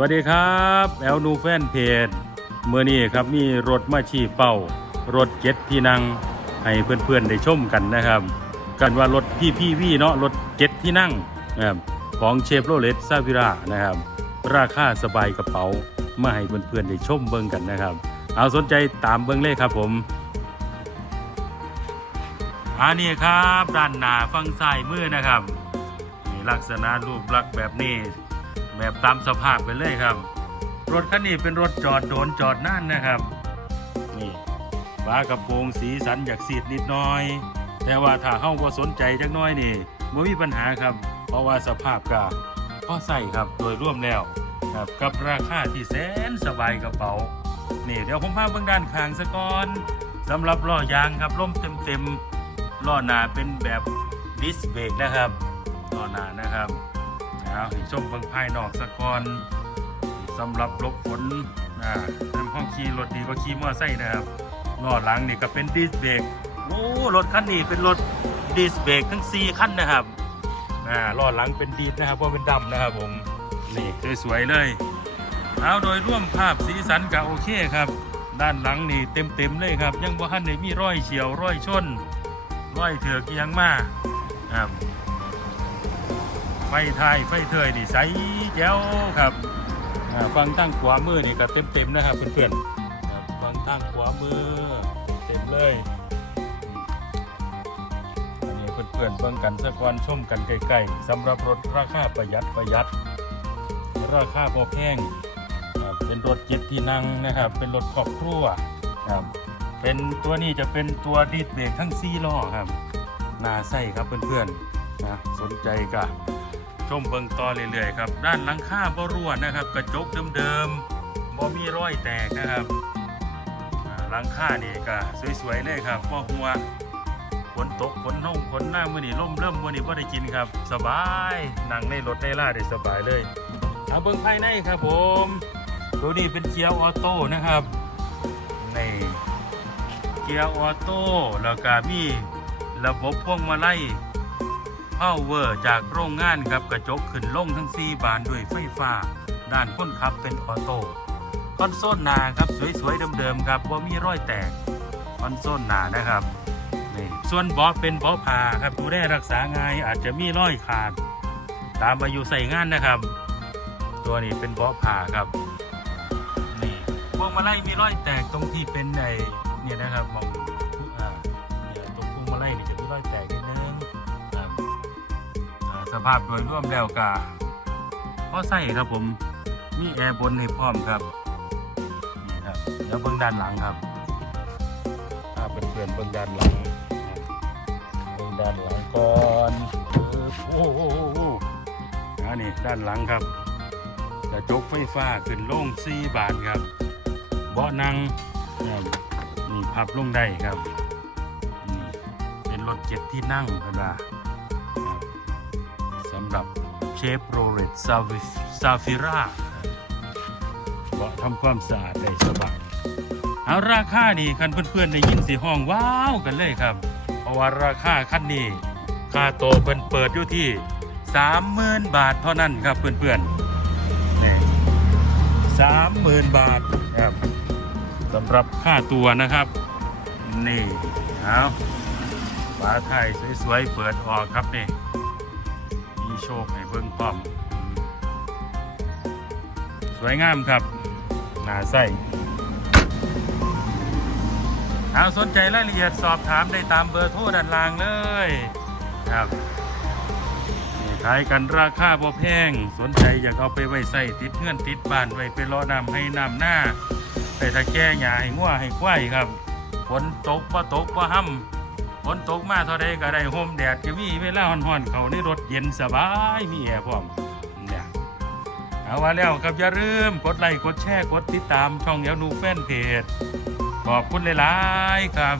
วัสดีครับแอลนูแฟนเพจเมื่อนี้ครับมีรถมาชีเป้ารถเจ็ดที่นั่งให้เพื่อนๆได้ชมกันนะครับ กันว่ารถพี่พี่วีเนาะรถเจ็ดที่นั่งนะครับของเชฟโรเลตซาวิรานะครับ ราคาสบายกระเป๋ามาให้เพื่อนๆได้ชมเบิ่งกันนะครับ เอาสนใจตามเบิ่งเลยครับผมอันนี้ครับด้านหน้าฝั่งซ้ายมือนะครับมีลักษณะรูปลักษณ์แบบนี้ แบบตามสภาพไปเลยครับ รถคันนี้เป็นรถจอดโดนจอดนั่นนะครับ นี่ฝากระโปรงสีสันอยากสีดนิดน้อย แต่ว่าถ้าเฮาบ่สนใจจักน้อยนี่บ่มีปัญหาครับ เพราะว่าสภาพก็พอใส่ครับโดยร่วมแล้วครับกับราคาที่แสนสบายกระเป๋า นี่เดี๋ยวผมพาเบิ่งด้านข้างซะก่อนสำหรับล้อยางครับล่มเต็มๆล้อหน้าเป็นแบบดิสเบรกนะครับล้อหน้านะครับ เอาให้ชมเบิ่งภายนอกซะก่อนสำหรับหลบฝนอ่านำห้องขี่รถดีกว่าขี่มอไซค์นะครับล้อหลังนี่ก็เป็นดิสเบรกโอ้รถคันนี้เป็นรถดิสเบรกทั้ง 4 คันนะครับอ่าล้อหลังเป็นดีดนะครับเพราะเป็นดำนะครับผมนี่สวยๆเลยเอาโดยร่วมภาพสีสันก็โอเคครับ ด้านหลังนี่เต็มๆเลยครับ ยังบ่ทันได้มีร้อยเฉียวร้อยชนร้อยเถือกยังมาครับ ไฟไทายไฟเทยนี่ใสแจ๋วครับฟังตั้งขวามือนี่ก็เต็มๆนะครับเพื่อนๆฟังตั้งขวามือเต็มเลยอันนี้เพื่อนๆเบิ่งกันสักก่อนชมกันใกล้ๆสำหรับรถราคาประหยัดประหยัด ราคาพอแพงเป็นรถเจ็ดที่นั่งนะครับ เป็นรถครอบครัวครับเป็นตัวนี้จะเป็นตัวดีดเบรกทั้ง4ล้อครับน่าใส่ครับเพื่อนๆนะสนใจก็ ชมเบิงต่อเรื่อยๆครับ ด้านหลังคาบ่รั่วนะครับ กระจกเดิมๆบ่มีรอยแตกนะครับหลังคานี่ก็สวยๆเลยครับบ่หัวฝนตกฝนน่งฝนหน้ามื่อนี่ล่มเริ่มมื่อนี่บ่ได้กินครับ สบายนั่งในรถในล่าได้สบายเลยเอาเบิ้งภายในครับผมตัวนี้เป็นเกียร์ออโต้นะครับนี่เกียร์ออโต้แล้วก็มีระบบพวงมาลัย พาวเวอร์จากโรงงานครับกระจกขึ้นลงทั้ง 4 บานด้วยไฟฟ้า ด้านคนขับเป็นออโต้คอนโซลหนาครับสวยๆเดิมๆครับว่ามีรอยแตกคอนโซลหนานะครับนี่ส่วนบาะเป็นบาะผ้าครับดูได้รักษาง่ายอาจจะมีรอยขาด ตามอายุใส่งานนะครับ ตัวนี้เป็นบาะผ่าครับนี่พวงมาลัยมีรอยแตกตรงที่เป็นไอเนี่ยนะครับมองตรงพวงมาลัยนี่จะมีรอยแตก ภาพโดยรวมแล้วก็พอใส่ครับผมมีแอร์บนให้พร้อมครับนี่ครับ แล้วเบื้องด้านหลังครับถ้าเป็นเพื่อนเบื้องด้านหลังเบื้องด้านหลังก่อนโอ้โหอันนี้ด้านหลังครับกระจกไฟฟ้าขึ้นโล่งซีบาทครับเบาะนั่งนี่พับลงได้ครับนี่เป็นรถเจ็ดที่นั่งกันว่าครับสำหรับเช ฟโรเลตซาฟิซาฟิราเบาะทำความสะอาดได้สบายเอาราคานี่คันเพื่อนๆได้ยินสีห้องว้าวกันเลยครับเพราะว่าราคาคันนี้ค่าโตวเพิ่นเปิดอยู่ที่สามหมื่นบาทเท่านั้นครับเพื่อนๆนี่สามหมื่นบาทครับสำหรับค่าตัวนะครับ นี่เอาฝาไทยสวยๆเปิดออกครับนี่ มีโชคให้เบิ่งพร้อม สวยงามครับหนาใส่เอาสนใจรายละเอียดสอบถามได้ตามเบอร์โทรด้านล่างเลยครับขายกันราคาบ่แพง สนใจอยากเอาไปไว้ใส่ติดเงื่อนติดบ้านไว้ไปรอน้ำให้น้ำหน้าไปตะแก่หญ้าให้งัวให้ควายครับฝนตกบ่ตกบ่ห้ำ ฝนตกมาเท่าใดก็ได้ห่มแดดก็มีเวลาห่อนๆเขาในรถเย็นสบายมีแอร์พร้อมเนี่ยเอาว่าแล้วครับอย่าลืมกดไลค์กดแชร์กดติดตามช่องเอลนูแฟนเพจขอบคุณหลายๆครับ